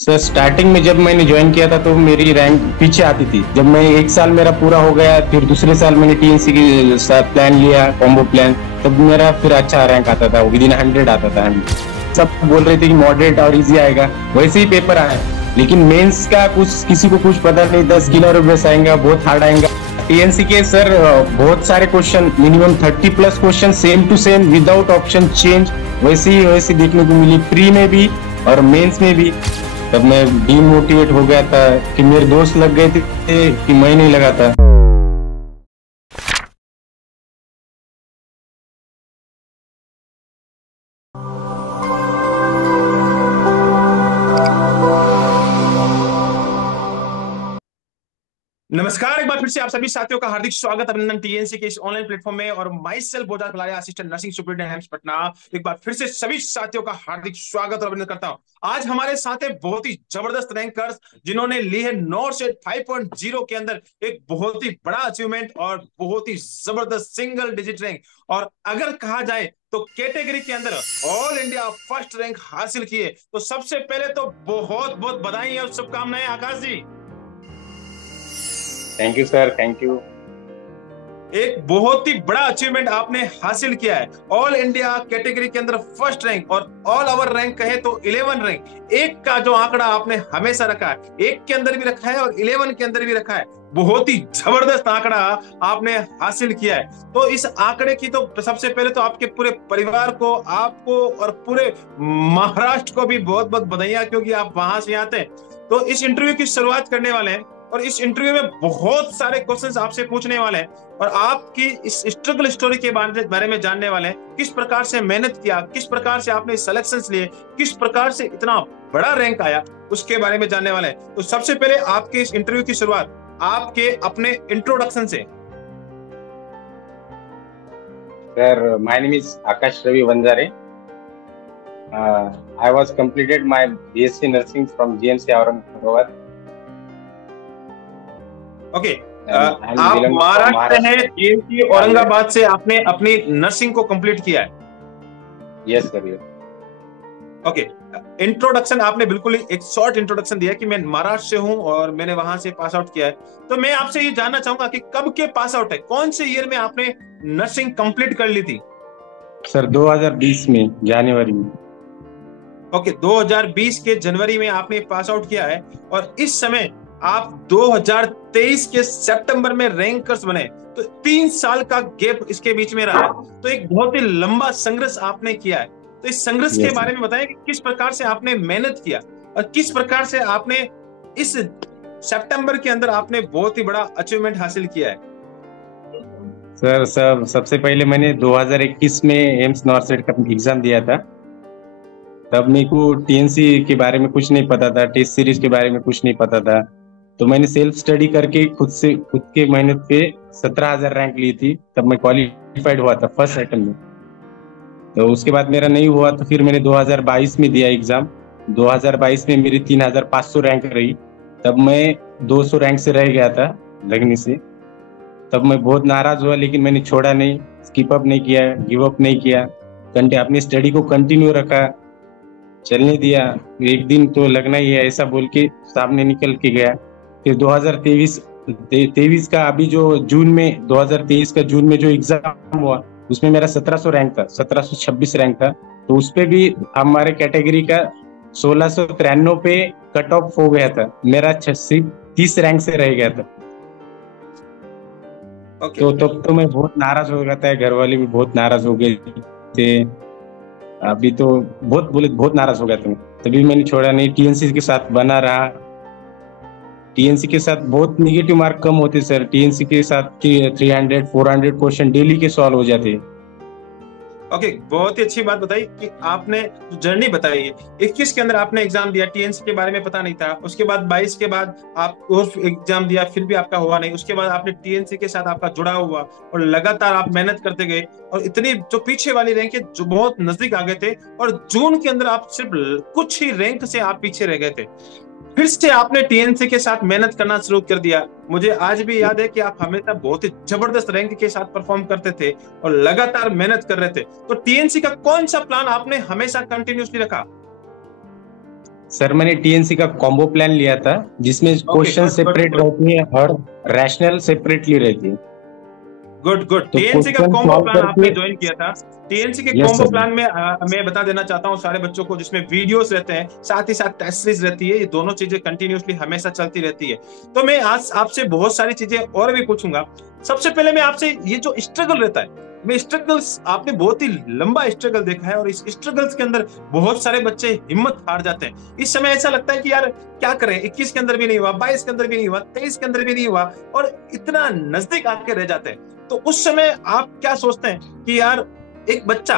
Sir starting में जब मैंने ज्वाइन किया था तो मेरी रैंक पीछे आती थी। जब मैं एक साल मेरा पूरा हो गया, फिर दूसरे साल मैंने टीएनसी के साथ प्लान लिया, कॉम्बो प्लान, तब मेरा फिर अच्छा रैंक आता था, विदिन 100 आता था। 100 सब बोल रहे थे कि मॉडरेट और इजी आएगा, वैसे ही पेपर आया। लेकिन मेंस का कुछ किसी को कुछ पता नहीं था, स्किल और बेस आएगा, बहुत हार्ड आएगा। टीएनसी के सर बहुत सारे question, minimum 30+ question same to same without option change, वैसे देखने को मिली प्री में भी और मेंस में भी। तब मैं डीमोटिवेट हो गया था कि मेरे दोस्त लग गए थे कि मैं नहीं लगा था। नमस्कार, एक बार फिर से आप सभी साथियों का हार्दिक स्वागत, अभिनंदन टीएनसी के इस ऑनलाइन प्लेटफॉर्म में। और myself Bodhar Khalaria, assistant nursing superintendent AIIMS Patna, एक बार फिर से सभी साथियों का हार्दिक स्वागत और अभिनंदन करता हूं। आज हमारे साथ है बहुत ही जबरदस्त रैंकर्स जिन्होंने ली है नॉर्सेट 5.0 के अंदर एक बहुत ही बड़ा अचीवमेंट और बहुत ही जबरदस्त सिंगल डिजिट रैंक। और अगर कहा जाए तो कैटेगरी के अंदर ऑल इंडिया फर्स्ट रैंक हासिल किए। तो सबसे पहले तो बहुत बहुत बधाई और शुभकामनाएं Akash ji. Thank you sir, thank you. एक बहुत ही बड़ा अचीवमेंट आपने हासिल किया है, ऑल इंडिया कैटेगरी के अंदर फर्स्ट रैंक और ऑल ओवर रैंक कहे तो 11 रैंक। एक का जो आंकड़ा आपने हमेशा रखा है, एक के अंदर भी रखा है और 11 के अंदर भी रखा है, बहुत ही जबरदस्त आंकड़ा आपने हासिल किया है। तो इस आंकड़े की तो सबसे पहले तो आपके पूरे परिवार को, आपको और पूरे महाराष्ट्र को भी बहुत बहुत बधाइयां, क्योंकि आप वहां से आते हैं। तो इस इंटरव्यू की शुरुआत करने वाले हैं और इस इंटरव्यू में बहुत सारे क्वेश्चंस आपसे पूछने वाले हैं और आपकी इस स्ट्रगल स्टोरी के बारे में जानने वाले हैं। किस प्रकार से मेहनत किया, किस प्रकार से आपने सिलेक्शंस लिए, किस प्रकार से इतना बड़ा रैंक आया, उसके बारे में जानने वाले हैं। तो सबसे पहले आपके इस इंटरव्यू की शुरुआत आपके अपने इंट्रोडक्शन से। Sir, my name is Akash Ravi Vanjare. I was completed my BSc nursing from GMC Aurangabad. Okay, आप महाराष्ट्र में जीएमसी औरंगाबाद से आपने अपनी नर्सिंग को कंप्लीट किया है? Yes sir, yes. Okay, introduction आपने बिल्कुल ही एक शॉर्ट इंट्रोडक्शन दिया कि मैं महाराष्ट्र से हूं और मैंने वहां से पास आउट किया है। तो मैं आपसे ये जानना चाहूंगा कि कब के पास आउट है, कौन से ईयर में आपने नर्सिंग कंप्लीट कर ली थी? सर 2020 में, जनवरी में। ओके, 2020 के जनवरी में आपने पास आउट किया है और इस समय आप 2023 के सितंबर में रैंकर्स बने। तो 3 साल का गैप इसके बीच में रहा है, तो एक बहुत ही लंबा संघर्ष आपने किया है। तो इस संघर्ष के बारे में बताएं कि किस प्रकार से आपने मेहनत किया और किस प्रकार से आपने इस सितंबर के अंदर आपने बहुत ही बड़ा अचीवमेंट हासिल किया है। सर सबसे पहले मैंने 2021 में एम्स नॉर्सेट का एग्जाम दिया था। तब मेरे को टीएनसी के बारे में कुछ नहीं पता था, टेस्ट सीरीज के बारे में कुछ नहीं पता था। तो मैंने सेल्फ स्टडी करके खुद के मेहनत पे 17,000 रैंक ली थी। तब मैं क्वालिफाइड हुआ था फर्स्ट अटेम्प्ट में। तो उसके बाद मेरा नहीं हुआ, तो फिर मैंने 2022 में दिया एग्जाम। 2022 में मेरी 3,500 रैंक रही। तब मैं 200 रैंक से रह गया था लगने से। तब मैं बहुत नाराज हुआ, लेकिन मैंने छोड़ा नहीं, स्किप अप नहीं किया, गिव अप नहीं किया, अपनी स्टडी को कंटिन्यू रखा, चलने दिया। एक दिन तो लगना ही है, ऐसा बोल के सामने निकल के गया। फिर 2023 का अभी जो जून में 2023 का जून में जो एग्जाम हुआ, उसमें मेरा 1700 रैंक था, 1726 रैंक था। तो उस पे भी हमारे कैटेगरी का 1693 पे कट ऑफ हो गया था। मेरा 30 रैंक से रह गया था। तो तब तो मैं बहुत नाराज हो गया था, घर वाले भी बहुत नाराज हो गए थे। अभी तो बहुत नाराज हो गया था। तभी मैंने छोड़ा नहीं, टीएनसी के साथ बना रहा। टीएनसी के साथ बहुत निगेटिव मार्क कम होते सर। टीएनसी के साथ 300-400 क्वेश्चन डेली के सॉल्व हो जाते। ओके, बहुत ही अच्छी बात बताई कि आपने जो जर्नी बताई है। 21 के अंदर आपने एग्जाम दिया, टीएनसी के बारे में पता नहीं था। उसके बाद 22 के बाद आप और एग्जाम दिया, फिर भी आपका हुआ नहीं। उसके बाद आपने टीएनसी के साथ आपका जुड़ा हुआ और लगातार आप मेहनत करते गए और इतनी जो पीछे वाली रैंक है जो बहुत नजदीक आ गए थे और जून के अंदर आप सिर्फ कुछ ही रैंक से आप पीछे रह गए थे। फिर से आपने टीएनसी के साथ मेहनत करना शुरू कर दिया। मुझे आज भी याद है कि आप हमेशा बहुत ही जबरदस्त रैंक के साथ परफॉर्म करते थे और लगातार मेहनत कर रहे थे। तो टीएनसी का कौन सा प्लान आपने हमेशा कंटिन्यूसली रखा? सर मैंने टीएनसी का कॉम्बो प्लान लिया था, जिसमें okay, question good good separate good रहती है और रैशनल सेपरेटली रहती है। Good good. तो टीएनसी का क्वेश्चन कॉम्बो सॉल्व प्लान आपने करके। ज्वाइन किया था। टीएनसी के यस कॉम्बो सर। प्लान में मैं बता देना चाहता हूँ सारे बच्चों को, जिसमें वीडियोस रहते हैं, साथ ही साथ टेस्ट सीरीज रहती है, ये दोनों चीजें कंटिन्यूअसली हमेशा चलती रहती है। तो मैं आज आपसे बहुत सारी चीजें और भी पूछूंगा। सबसे पहले मैं आपसे, ये जो स्ट्रगल रहता है, मैं स्ट्रगल्स, आपने बहुत ही लंबा स्ट्रगल देखा है और इस स्ट्रगल्स के अंदर बहुत सारे बच्चे हिम्मत हार जाते हैं। इस समय ऐसा लगता है कि यार क्या करें, 21 के अंदर भी नहीं हुआ, 22 के अंदर भी नहीं हुआ, 23 के अंदर भी नहीं हुआ, और इतना नजदीक आके रह जाते हैं। तो उस समय आप क्या सोचते हैं कि यार एक बच्चा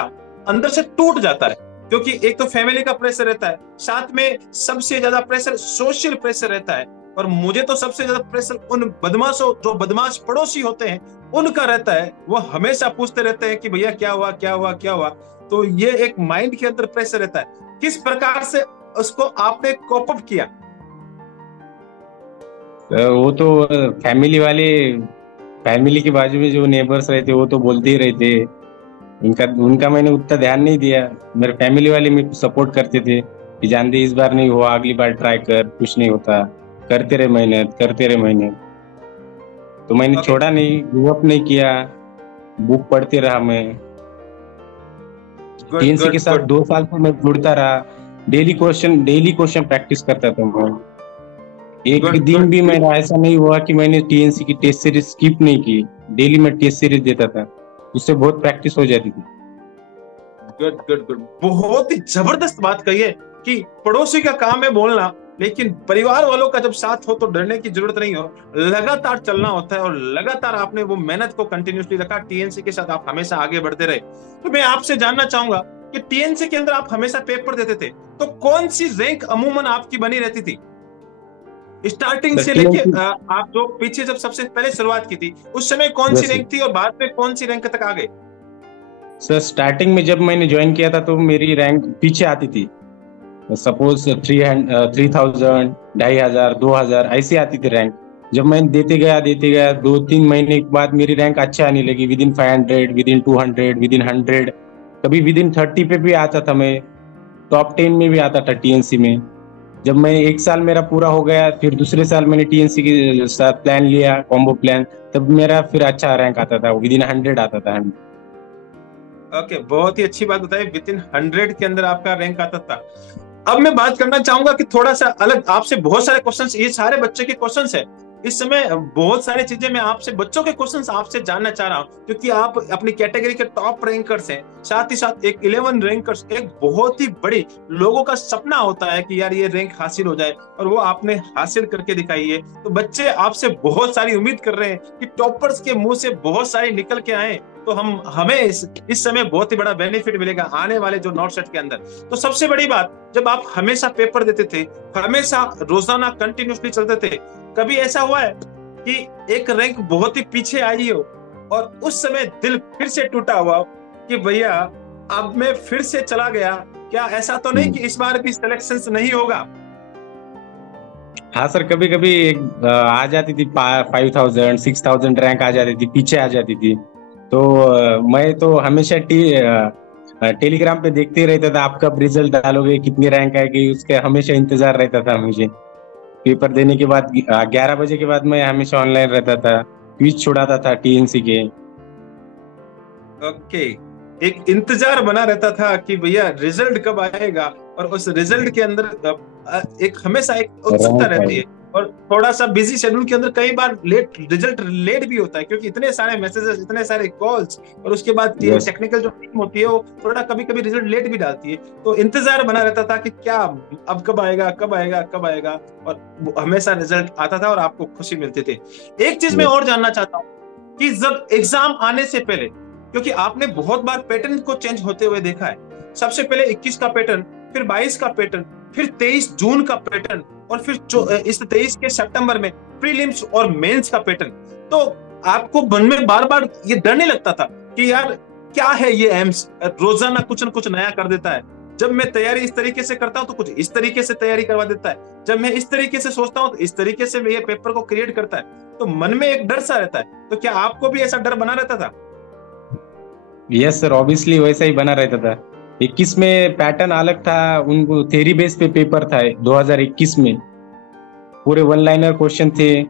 अंदर से टूट जाता है, क्योंकि एक तो फैमिली का प्रेशर रहता है, साथ में सबसे ज्यादा प्रेशर सोशल प्रेशर रहता है, और मुझे तो सबसे ज्यादा प्रेशर उन बदमाशों, जो बदमाश पड़ोसी होते हैं, उनका रहता है। वो हमेशा पूछते रहते हैं कि भैया क्या हुआ क्या हुआ क्या हुआ। तो ये एक माइंड के अंदर प्रेशर रहता है। किस प्रकार से उसको आपने कोप अप किया? वो तो फैमिली के बाजू में जो नेबर्स रहते वो तो बोलते ही रहते। उनका उनका मैंने उतना ध्यान नहीं दिया। मेरे फैमिली वाले मेरे को सपोर्ट करते थे कि जान दे, इस बार नहीं हुआ, अगली बार ट्राई कर, कुछ नहीं होता, करते रहे मेहनत, करते रहे मेहनत। तो मैंने ओके, छोड़ा नहीं, गिव अप नहीं किया, बुक पढ़ते रहा मैं। गुड टीएनसी के गुड साथ गुड 2 साल से मैं जुड़ता रहा। डेली क्वेश्चन प्रैक्टिस करता था मैं। एक गुड दिन गुड भी मेरा ऐसा नहीं हुआ कि मैंने टीएनसी की टेस्ट सीरीज स्किप नहीं की। डेली मैं टेस्ट सीरीज देता था, उससे बहुत प्रैक्टिस हो जाती थी। Good good good. बहुत ही जबरदस्त बात कही है कि पड़ोसी का काम है बोलना, लेकिन परिवार वालों का जब साथ हो तो डरने की जरूरत नहीं हो, लगातार चलना होता है। और लगातार आपने वो मेहनत को कंटिन्यूअसली रखा, टीएनसी के साथ आप हमेशा आगे बढ़ते रहे। तो मैं आपसे जानना चाहूंगा कि टीएनसी के अंदर आप हमेशा पेपर देते थे, तो कौन सी रैंक अमूमन आपकी बनी रहती थी स्टार्टिंग सर से लेके? टीएनसी, आप जो पीछे जब सबसे पहले शुरुआत की थी, उस समय कौन सी यस रैंक थी और बाद में कौन सी रैंक तक आ गए? सर। स्टार्टिंग में जब मैंने ज्वाइन किया था तो मेरी रैंक पीछे आती थी। सपोज 3000, 2500, 2000 ऐसी आती थी रैंक। जब मैं देते गया 2-3 महीने के बाद मेरी रैंक अच्छा आने लगी। विदिन 500, विदिन 200, विदिन 100, कभी विदिन 30 पे भी आता था मैं। टॉप 10 में भी आता था टीएनसी में। जब मैं 1 साल मेरा पूरा हो गया, फिर दूसरे साल मैंने टीएनसी के साथ प्लान लिया, कॉम्बो प्लान, तब मेरा फिर अच्छा रैंक आता था, विदिन 100 आता था। ओके, बहुत ही अच्छी बात बताई, विद इन 100 के अंदर आपका रैंक आता था। अब मैं बात करना चाहूंगा कि थोड़ा सा अलग, आपसे बहुत सारे क्वेश्चंस, ये सारे बच्चे के क्वेश्चंस है। इस समय बहुत सारी चीजें मैं आपसे, बच्चों के क्वेश्चंस आपसे जानना चाह रहा हूं, क्योंकि आप अपनी कैटेगरी के टॉप रैंकर्स हैं, साथ ही साथ एक 11 रैंकर्स, एक बहुत ही बड़ी, लोगों का सपना होता है कि यार ये रैंक हासिल हो जाए, और वो आपने हासिल करके दिखाई है। तो बच्चे आपसे बहुत सारी उम्मीद कर रहे हैं कि टॉपर्स के मुंह से बहुत सारी निकल के आए, तो हमें इस समय बहुत ही बड़ा बेनिफिट मिलेगा आने वाले जो नॉर्थ सेट के अंदर। तो सबसे बड़ी बात, जब आप हमेशा पेपर देते थे, हमेशा रोजाना कंटिन्यूसली चलते थे, कभी ऐसा हुआ है कि एक रैंक बहुत ही पीछे आई हो और उस समय दिल फिर से टूटा हुआ हो कि भैया अब मैं फिर से चला गया? क्या ऐसा तो नहीं कि इस बार भी सिलेक्शन नहीं होगा? हाँ सर, कभी कभी आ जाती थी 5000, 6000 रैंक आ जाती थी, पीछे आ जाती थी। तो मैं तो हमेशा टेलीग्राम पे देखते ही रहता था, आप कब रिजल्ट डालोगे, कितनी रैंक आएगी, उसके हमेशा इंतजार रहता था मुझे। पेपर देने के बाद 11 बजे के बाद मैं हमेशा ऑनलाइन रहता था, क्विज छुड़ाता था टीएनसी के। ओके, एक इंतजार बना रहता था कि भैया रिजल्ट कब आएगा, और उस रिजल्ट के अंदर एक हमेशा एक उत्सुकता रहती है। और थोड़ा सा बिजी शेड्यूल के अंदर कई बार रिजल्ट लेट भी होता है, क्योंकि इतने सारे मैसेजेस, इतने सारे कॉल्स, और उसके बाद टेक्निकल जो टीम होती है वो थोड़ा कभी कभी रिजल्ट लेट भी डालती है। तो इंतजार बना रहता था कि क्या अब कब आएगा, कब आएगा, कब आएगा, और हमेशा रिजल्ट आता था और आपको खुशी मिलती थी। एक चीज मैं और जानना चाहता हूँ कि जब एग्जाम आने से पहले, क्योंकि आपने बहुत बार पैटर्न को चेंज होते हुए देखा है, सबसे पहले 21 का पैटर्न, फिर 22 का पैटर्न, फिर 23 जून का पैटर्न, और फिर इस 23 के सितंबर में प्रीलिम्स और मेंस का पैटर्न। तो आपको मन में बार बार ये डर नहीं लगता था कि यार क्या है ये एम्स, रोजाना कुछ न कुछ नया कर देता है? जब मैं तैयारी इस तरीके से करता हूं तो कुछ इस तरीके से तैयारी करवा देता है, जब मैं इस तरीके से सोचता हूं तो इस तरीके से ये पेपर को क्रिएट करता है। तो मन में एक डर सा रहता है। तो क्या आपको भी ऐसा डर बना रहता था? यस सर, ऑब्वियसली वैसा ही बना रहता था। 21 में पैटर्न अलग था, उनको थ्योरी बेस पे पेपर था 2021 में, पूरे वन लाइनर क्वेश्चन थे।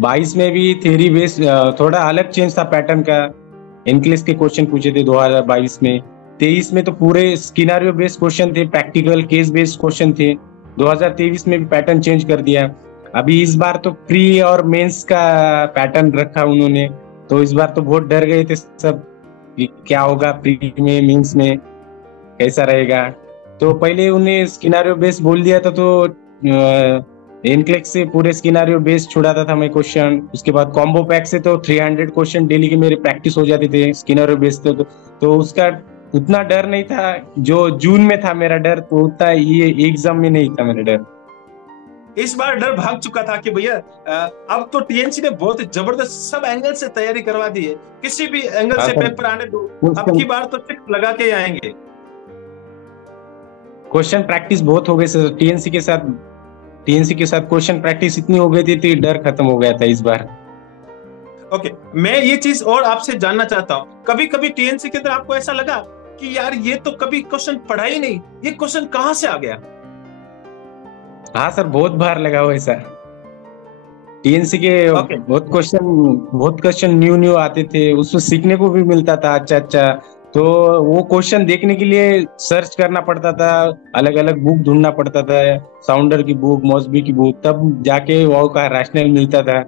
22 में भी थ्योरी बेस थोड़ा अलग चेंज था पैटर्न का, इंग्लिश के क्वेश्चन पूछे थे 2022 में। 23 में तो पूरे स्किनारियो बेस्ड क्वेश्चन थे, प्रैक्टिकल केस बेस्ड क्वेश्चन थे। 2023 में भी पैटर्न चेंज कर दिया। अभी इस बार तो प्री और मेंस का पैटर्न रखा उन्होंने, तो इस बार तो बहुत डर गए थे सब कि क्या होगा प्री में, मेंस में कैसा रहेगा। तो पहले उन्हें स्किनारियो बेस्ड बोल दिया था, तो इनक्लेक्स से पूरे स्किनारियो बेस्ड छुड़ाता था मैं क्वेश्चन। उसके बाद कॉम्बो पैक से तो 300 क्वेश्चन डेली के मेरे प्रैक्टिस हो जाते थे स्किनारियो बेस्ड। तो उसका उतना डर नहीं था जो जून में था मेरा डर, तो उतना ये एग्जाम में नहीं था मेरा डर। इस बार डर भाग चुका था कि भैया अब तो टीएनसी ने बहुत जबरदस्त सब एंगल से तैयारी करवा दी है, किसी भी एंगल से पेपर आने दो, अब की बार तो टिक लगा के आएंगे। क्वेश्चन प्रैक्टिस बहुत हो गई सर टीएनसी के साथ। टीएनसी के साथ क्वेश्चन प्रैक्टिस इतनी हो गई थी तो डर खत्म हो गया था इस बार। ओके, मैं ये चीज और आपसे जानना चाहता हूँ, कभी कभी टीएनसी के अंदर आपको ऐसा लगा कि यार ये तो कभी क्वेश्चन पढ़ा ही नहीं, ये क्वेश्चन कहाँ से आ गया? हाँ सर, बहुत बार लगा हुआ ऐसा। टीएनसी के बहुत क्वेश्चन न्यू आते थे, उसमें सीखने को भी मिलता था अच्छा। तो वो क्वेश्चन देखने के लिए सर्च करना पड़ता था, अलग अलग बुक ढूंढना पड़ता था, साउंडर की बुक, मॉसबी की बुक, तब जाके वो का रैशनल मिलता था,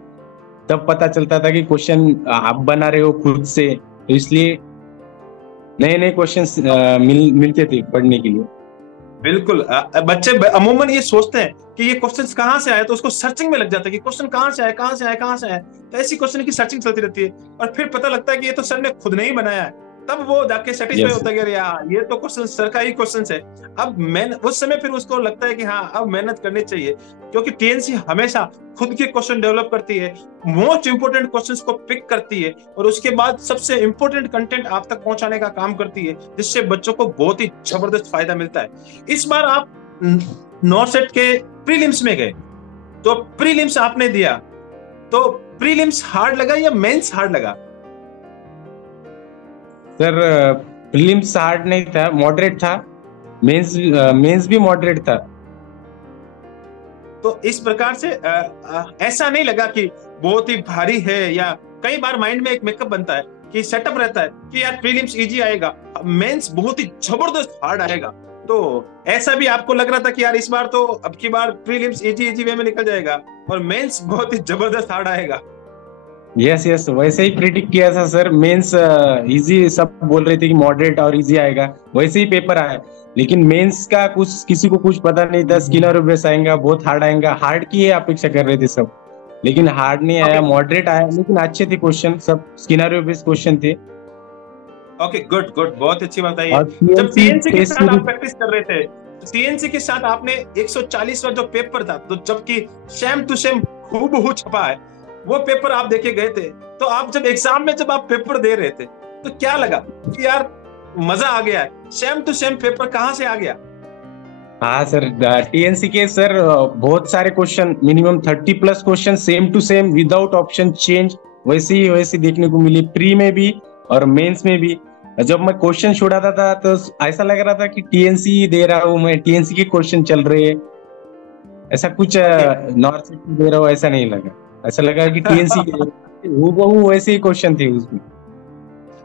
तब पता चलता था कि क्वेश्चन आप बना रहे हो खुद से। तो इसलिए नए क्वेश्चंस मिलते थे पढ़ने के लिए। बिल्कुल, बच्चे अमूमन ये सोचते हैं कि ये क्वेश्चंस कहाँ से आए, तो उसको सर्चिंग में लग जाता है कि क्वेश्चन कहाँ से आया। तो ऐसी क्वेश्चन की सर्चिंग चलती रहती है और फिर पता लगता है कि ये तो सर ने खुद नहीं बनाया है, तब वो जाके सेटिस्फाई होता है कि यार ये तो क्वेश्चन सर का ही क्वेश्चन है। अब मैं उस समय फिर उसको लगता है कि हाँ अब मेहनत करनी चाहिए, क्योंकि टीएनसी हमेशा खुद के क्वेश्चन डेवलप करती है, मोस्ट इंपोर्टेंट क्वेश्चंस को पिक करती है और उसके बाद सबसे इंपोर्टेंट कंटेंट आप तक पहुंचाने का काम करती है, जिससे बच्चों को बहुत ही जबरदस्त फायदा मिलता है। इस बार आप नॉर्सेट के प्रीलिम्स में गए, तो प्रीलिम्स आपने दिया, तो प्रीलिम्स हार्ड लगा या मेंस हार्ड लगा? सर प्रीलिम्स हार्ड नहीं था, मॉडरेट था। मेंस भी मॉडरेट था। तो इस प्रकार से ऐसा नहीं लगा कि बहुत ही भारी है, या कई बार माइंड में एक मेकअप बनता है कि सेटअप रहता है कि यार प्रीलिम्स इजी आएगा, मेंस बहुत ही जबरदस्त हार्ड आएगा, तो ऐसा भी आपको लग रहा था कि यार इस बार तो अब की बार प्रीलिम्स इजी वे में निकल जाएगा और मेंस बहुत ही जबरदस्त हार्ड आएगा? यस, वैसे ही प्रिडिक्ट किया था सर। मेंस इजी, सब बोल रहे थे कि मॉडरेट और इजी आएगा, वैसे ही पेपर आया। लेकिन मेंस का कुछ किसी को कुछ पता नहीं था, स्किनर बेस आएगा, बहुत हार्ड आएगा। हार्ड की अपेक्षा कर रहे थे सब, लेकिन हार्ड नहीं आया, मॉडरेट आया, लेकिन अच्छे थे क्वेश्चन, सब स्किनर बेस क्वेश्चन थे। ओके, गुड, बहुत अच्छी बात है। जब टीएनसी के साथ आप प्रैक्टिस कर रहे थे, टीएनसी के साथ आपने 140वां जो पेपर था, तो जबकि सेम टू सेम हूबहू छपा है, वो पेपर आप देके गए थे, तो आप जब एग्जाम में जब आप पेपर दे रहे थे तो क्या लगा कि यार मजा आ गया है, सेम टू सेम पेपर कहाँ से आ गया? हाँ सर, टीएनसी के सर बहुत सारे question, minimum 30+ question same to same without option change, वैसे देखने को मिली प्री में भी और मेंस में भी। जब मैं क्वेश्चन छोड़ाता था तो ऐसा लग रहा था कि टीएनसी दे रहा हूँ मैं, टीएनसी के क्वेश्चन चल रहे हैं, ऐसा कुछ नॉर्थ दे रहा हूँ ऐसा नहीं लगा। ऐसा लगा कि टीएनसी हूबहू वैसे ही क्वेश्चन थे उसमें।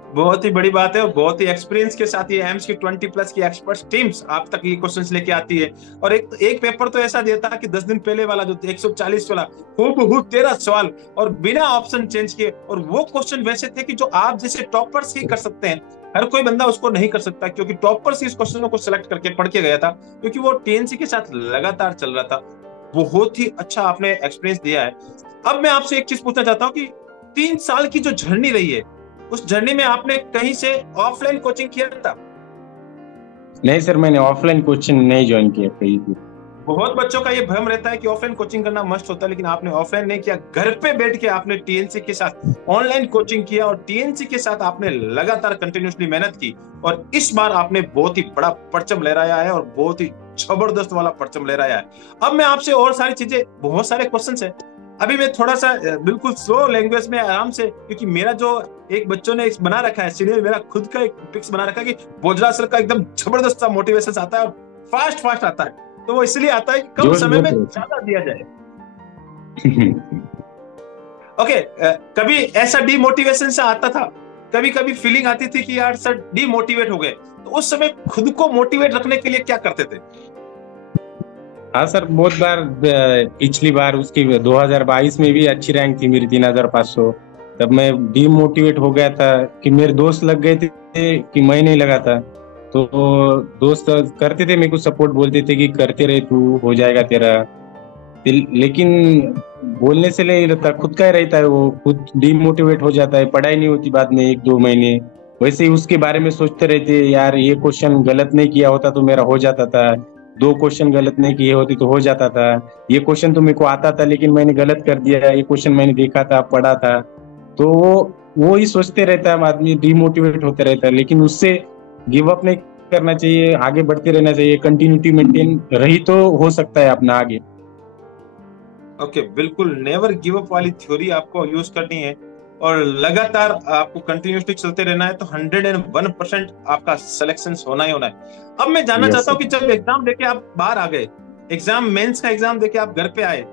बहुत ही बड़ी बात है और बहुत ही एक्सपीरियंस के साथ ये एम्स की 20+ की एक्सपर्ट टीम्स आप तक ये क्वेश्चंस लेके आती है। और एक पेपर तो ऐसा देता है कि 10 दिन पहले वाला जो 140 वाला हूबहू 13 सवाल और बिना ऑप्शन चेंज किए, और वो क्वेश्चन वैसे थे कि जो आप जैसे टॉपर्स ही कर सकते हैं, हर कोई बंदा उसको नहीं कर सकता, क्योंकि टॉपर्स ही इस क्वेश्चनों को सिलेक्ट करके पढ़ के गया था, क्योंकि वो टीएनसी के साथ लगातार चल रहा था। बहुत ही अच्छा आपने एक्सपीरियंस दिया है। अब मैं आपसे एक चीज पूछना चाहता हूँ कि 3 साल की जो जर्नी रही है, उस जर्नी में आपने कहीं से ऑफलाइन कोचिंग किया था? नहीं सर, मैंने ऑफलाइन कोचिंग नहीं ज्वाइन किया कहीं भी। बहुत बच्चों का ये भ्रम रहता है कि ऑफलाइन कोचिंग करना मस्ट होता है, लेकिन आपने ऑफलाइन नहीं किया, घर पे बैठ के आपने टीएनसी के साथ ऑनलाइन कोचिंग किया और टीएनसी के साथ आपने लगातार कंटिन्यूअसली मेहनत की, और इस बार आपने बहुत ही बड़ा परचम लहराया है और बहुत ही जबरदस्त वाला परचम लहराया है। अब मैं आपसे और सारी चीजें, बहुत सारे क्वेश्चन है, अभी मैं थोड़ा सा बिल्कुल स्लो लैंग्वेज में आराम से, क्योंकि मेरा जो एक बच्चों ने बना रखा है, सीनियर मेरा खुद का एक पिक्स बना रखा है कि बोजरा सर का एकदम जबरदस्त मोटिवेशन आता है, फास्ट फास्ट आता है, तो वो इसलिए आता है कि कम जोश समय बहुत में रहता ज्यादा दिया जाए। है। ओके, कभी ऐसा डीमोटिवेशन से आता था, कभी कभी फीलिंग आती थी कि यार सर डीमोटिवेट हो गए, तो उस समय खुद को मोटिवेट रखने के लिए क्या करते थे? हाँ सर, बहुत बार पिछली बार उसकी 2022 में भी अच्छी रैंक थी मेरी 3500। तब मैं डीमोटिवेट हो गया था कि मेरे दोस्त लग गए थे कि मैं नहीं लगा था। तो दोस्त करते थे मेरे को सपोर्ट, बोलते थे कि करते रहे तू, हो जाएगा तेरा। लेकिन बोलने से नहीं रहता, खुद का ही रहता है, वो खुद डीमोटिवेट हो जाता है, पढ़ाई नहीं होती बाद में 1-2 महीने। वैसे ही उसके बारे में सोचते रहते, यार ये क्वेश्चन गलत नहीं किया होता तो मेरा हो जाता था, 2 क्वेश्चन गलत नहीं किए होते तो हो जाता था, ये क्वेश्चन तो मेरे को आता था लेकिन मैंने गलत कर दिया, ये क्वेश्चन मैंने देखा था पढ़ा था। तो वो ही सोचते रहता है आदमी, डिमोटिवेट होते रहता है। लेकिन उससे गिव अप नहीं करना चाहिए, आगे बढ़ते रहना चाहिए, कंटिन्यूटी मेंटेन रही तो हो सकता है अपना आगे। ओके, बिल्कुल नेवर गिव अप वाली थ्योरी आपको यूज करनी है और लगातार आपको कंटिन्यूसली चलते रहना है, तो 101% आपका सिलेक्शन होना ही होना है। अब मैं जानना यस चाहता हूँ सर। कि जब एग्जाम देके आप बाहर आ गए, एग्जाम मेंस का एग्जाम देके आप घर पे आए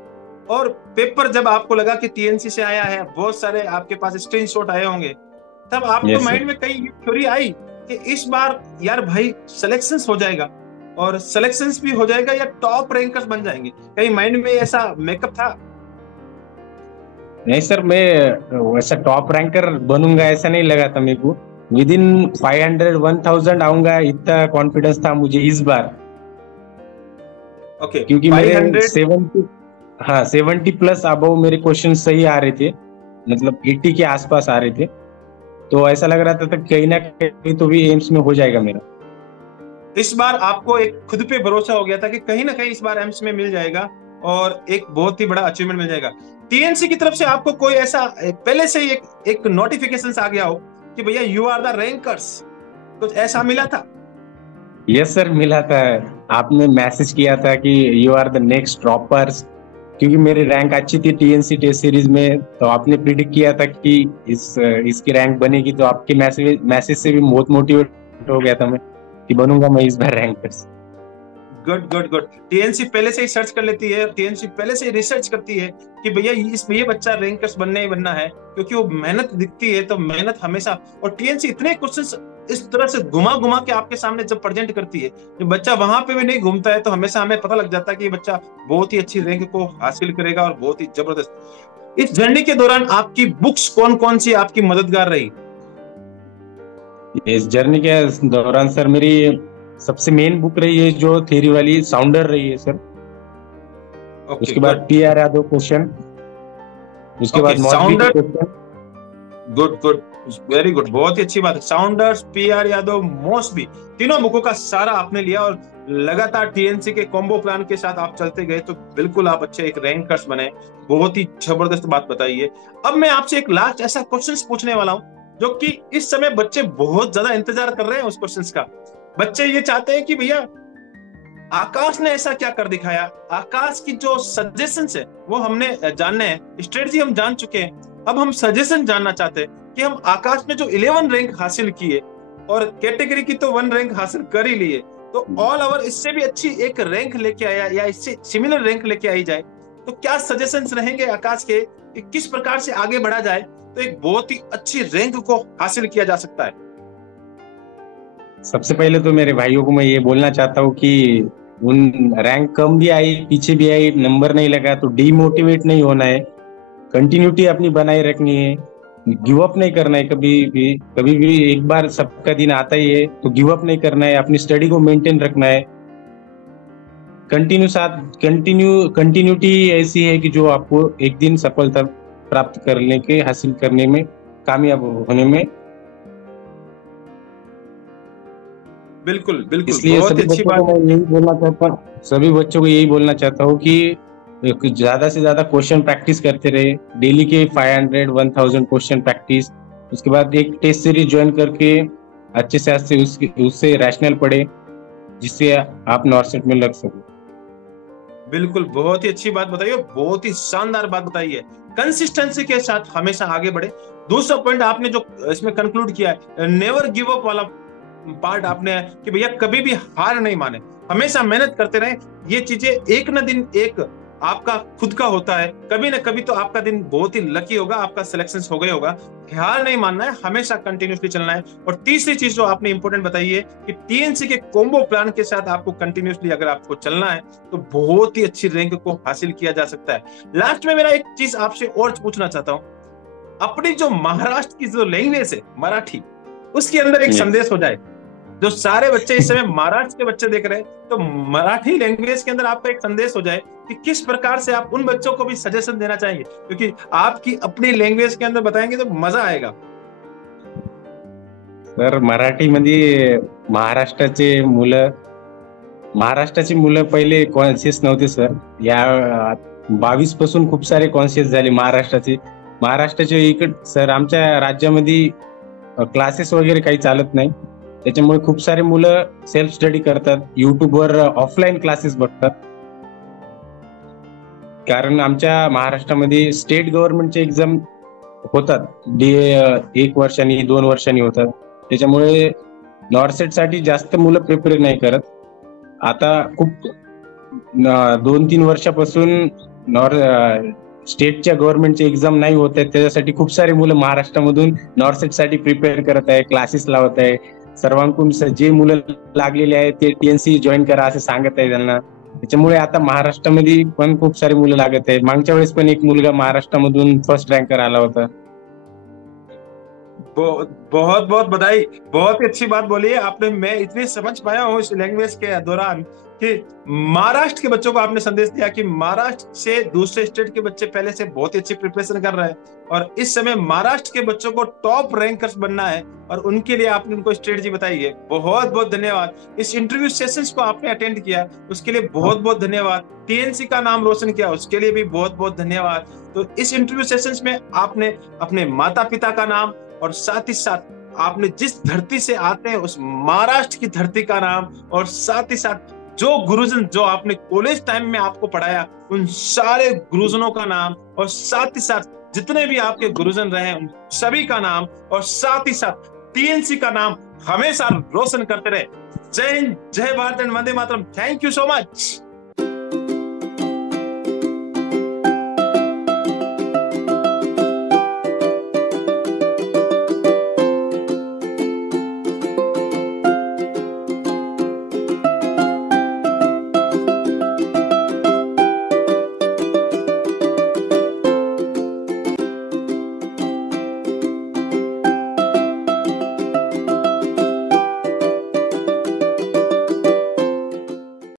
और पेपर जब आपको लगा कि टीएनसी से आया है, बहुत सारे आपके पास स्क्रीनशॉट आए होंगे, तब आपको यस सर। माइंड में कई थ्योरी आई कि इस बार यार भाई सिलेक्शंस हो जाएगा और सिलेक्शंस भी हो जाएगा या टॉप रैंकर्स बन जाएंगे, कहीं माइंड में ऐसा मेकअप था? नहीं सर, मैं वैसा टॉप रैंकर बनूंगा ऐसा नहीं लगा था मेरे को। विद इन 500 1000 आऊंगा, इतना कॉन्फिडेंस था मुझे इस बार। ओके, क्योंकि मेरे 500। 70, हाँ 70+ अबव मेरे क्वेश्चन सही आ रहे थे, मतलब 80 के आसपास आ रहे थे। तो ऐसा लग रहा था कहीं ना कहीं तो भी एम्स में हो जाएगा मेरा। इस बार आपको एक खुद पे भरोसा हो गया था कि कहीं ना कहीं इस बार एम्स में मिल जाएगा और एक बहुत ही बड़ा अचीवमेंट मिल जाएगा। टीएनसी की तरफ से आपको कोई ऐसा पहले से ही एक नोटिफिकेशन आ गया हो कि भैया यू आर द रैंकर्स, कुछ ऐसा मिला था? यस सर, मिला था। आपने मैसेज किया था कि you are the next toppers, क्योंकि मेरी रैंक अच्छी थी टीएनसी टेस्ट सीरीज में। तो आपने प्रिडिक्ट किया था कि इसकी रैंक बनेगी, तो आपके मैसेज से भी बहुत मोटिवेट हो गया था मैं कि बनूंगा मैं इस बार rankers. Good good good. TNC पहले से ही सर्च कर लेती है, टीएनसी पहले से ही रिसर्च करती है कि भैया ये बच्चा रैंकर्स बनने ही बनना है, क्योंकि वो मेहनत दिखती है, तो मेहनत हमेशा। और टीएनसी इतने क्वेश्चंस इस तरह से घुमा घुमा के आपके सामने जब प्रेजेंट करती है, जब बच्चा वहां पे भी नहीं घूमता है, तो हमेशा हमें पता लग जाता है कि ये बच्चा बहुत ही अच्छी रैंक को हासिल करेगा और बहुत ही जबरदस्त। इस जर्नी के दौरान आपकी बुक्स कौन कौन सी आपकी मददगार रही? इस जर्नी के दौरान सर मेरी सबसे मेन बुक रही है जो थ्योरी वाली, साउंडर रही है सर। ओके उसके बाद गुड। पीआर यादव क्वेश्चन, उसके ओके बाद मॉसबी साउंडर, question. Good good, very good, बहुत ही अच्छी बात है। साउंडर्स, पीआर यादव, मॉसबी, तीनों बुकों का सारा आपने लिया और लगातार टीएनसी के कॉम्बो प्लान के साथ आप चलते गए, तो बिल्कुल आप अच्छे एक रैंकर्स बने। बहुत ही जबरदस्त बात बताइए। अब मैं आपसे एक लास्ट ऐसा क्वेश्चन पूछने वाला हूं जो कि इस समय बच्चे बहुत ज्यादा इंतजार कर रहे हैं उस क्वेश्चन का। बच्चे ये चाहते हैं कि भैया आकाश ने ऐसा क्या कर दिखाया, आकाश की जो सजेशंस है वो हमने जानने हैं, स्ट्रेटजी हम जान चुके हैं, अब हम सजेशन जानना चाहते हैं कि हम आकाश ने जो 11 रैंक हासिल किए और कैटेगरी की तो 1 रैंक हासिल कर ही लिए, तो ऑल ओवर इससे भी अच्छी एक रैंक लेके आया या इससे सिमिलर रैंक लेके आई जाए, तो क्या सजेशंस रहेंगे आकाश के कि किस प्रकार से आगे बढ़ा जाए तो एक बहुत ही अच्छी रैंक को हासिल किया जा सकता है? सबसे पहले तो मेरे भाइयों को मैं ये बोलना चाहता हूँ कि उन रैंक कम भी आई, पीछे भी आई, नंबर नहीं लगा तो डीमोटिवेट नहीं होना है, कंटिन्यूटी अपनी बनाए रखनी है, गिव अप नहीं करना है कभी भी। कभी भी एक बार सबका दिन आता ही है, तो गिव अप नहीं करना है, अपनी स्टडी को मेंटेन रखना है। कंटिन्यूटी ऐसी है कि जो आपको एक दिन सफलता प्राप्त करने के, हासिल करने में, कामयाब होने में। बिल्कुल बिल्कुल, इसलिए बहुत सभी अच्छी बच्चों बात को है। मैं यही बोलना चाहता हूँ, सभी बच्चों को यही बोलना चाहता हूँ कि ज्यादा से ज्यादा क्वेश्चन प्रैक्टिस करते रहे, डेली के 500 1000 क्वेश्चन प्रैक्टिस। उसके बाद एक टेस्ट सीरीज ज्वाइन करके अच्छे से उससे रैशनल पढ़े, जिससे आप नॉर्सेट में लग सको। बिल्कुल, बहुत ही अच्छी बात बताई है, बहुत ही शानदार बात बताई है। कंसिस्टेंसी के साथ हमेशा आगे बढ़े। दूसरा पॉइंट आपने जो इसमें कंक्लूड किया है, नेवर गिव अप वाला पार्ट आपने, कि भैया कभी भी हार नहीं माने, हमेशा मेहनत करते रहे। ये चीजें एक न दिन एक आपका खुद का होता है, कभी ना कभी तो आपका दिन बहुत ही लकी होगा, आपका सिलेक्शन हो गया होगा। हार नहीं मानना है, हमेशा कंटिन्यूसली चलना है। और तीसरी चीज जो आपने इंपॉर्टेंट बताई है कि टीएनसी के कॉम्बो प्लान के साथ आपको कंटिन्यूसली अगर आपको चलना है तो बहुत ही अच्छी रैंक को हासिल किया जा सकता है। लास्ट में मेरा एक चीज आपसे और पूछना चाहता हूँ, अपनी जो महाराष्ट्र की जो लैंग्वेज है मराठी, उसके अंदर एक संदेश हो जाए। जो सारे बच्चे इस समय महाराष्ट्र के बच्चे देख रहे हैं, तो मराठी लैंग्वेज के अंदर आपका एक संदेश हो जाए कि किस प्रकार से आप उन बच्चों को भी सजेशन देना चाहेंगे, क्योंकि आपकी अपनी लैंग्वेज के अंदर बताएंगे तो मजा आएगा। सर, मराठीमध्ये महाराष्ट्राची मुलं पहिले कॉन्शियस नव्हते सर. या 22 पासून खूप सारे कॉन्शियस झाले महाराष्ट्राचे इकड सर. आमच्या राज्यामध्ये क्लासेस वगैरे काही चालत नाही, त्याच्यामुळे खूप सारे मुलं सेल्फ स्टडी करतात, युट्यूबवर ऑफलाईन क्लासेस बघतात. कारण आमच्या महाराष्ट्रामध्ये स्टेट गव्हर्नमेंटचे एक्झाम होतात, 1 वर्षांनी 2 वर्षांनी होतात. त्याच्यामुळे नॉर्सेट साठी जास्त मुलं प्रिपेअर नाही करत. आता खूप 2-3 वर्षापासून स्टेटच्या गव्हर्नमेंटचे एक्झाम नाही होत आहेत, त्याच्यासाठी खूप सारे मुलं महाराष्ट्रामधून नॉर्सेट साठी प्रिपेअर करत आहे, क्लासेस लावत आहे. सर्वांकडून जे मुलं लागलेले आहेत ते टीएनसी जॉईन करा असं सांगत आहे त्यांना. त्याच्यामुळे आता महाराष्ट्रामध्ये पण खूप सारे मुलं लागत आहे. मागच्या वेळेस पण एक मुलगा महाराष्ट्रामधून फर्स्ट रँकर आला होता. बहुत बहुत बधाई, बहुत ही अच्छी बात बोली है आपने। मैं इतनी समझ पाया हूँ इस लैंग्वेज के दौरान कि महाराष्ट्र के बच्चों को आपने संदेश दिया कि महाराष्ट्र से दूसरे स्टेट के बच्चे पहले से बहुत ही अच्छी प्रिपरेशन कर रहे हैं और इस समय महाराष्ट्र के बच्चों को टॉप रैंकर्स बनना है और उनके लिए आपने उनको स्ट्रेटजी बताई है। बहुत बहुत धन्यवाद। इस इंटरव्यू सेशंस को आपने अटेंड किया उसके लिए बहुत बहुत धन्यवाद। टीएनसी का नाम रोशन किया उसके लिए भी बहुत बहुत धन्यवाद। तो इस इंटरव्यू सेशंस में आपने अपने माता पिता का नाम और साथ ही साथ आपने जिस धरती से आते हैं उस महाराष्ट्र की धरती का नाम और साथ ही साथ जो गुरुजन जो आपने कॉलेज टाइम में आपको पढ़ाया उन सारे गुरुजनों का नाम और साथ ही साथ जितने भी आपके गुरुजन रहे उन सभी का नाम और साथ ही साथ टीएनसी का नाम हमेशा रोशन करते रहे। जय हिंद, जय Bharat and Vande Mataram. Thank you so much.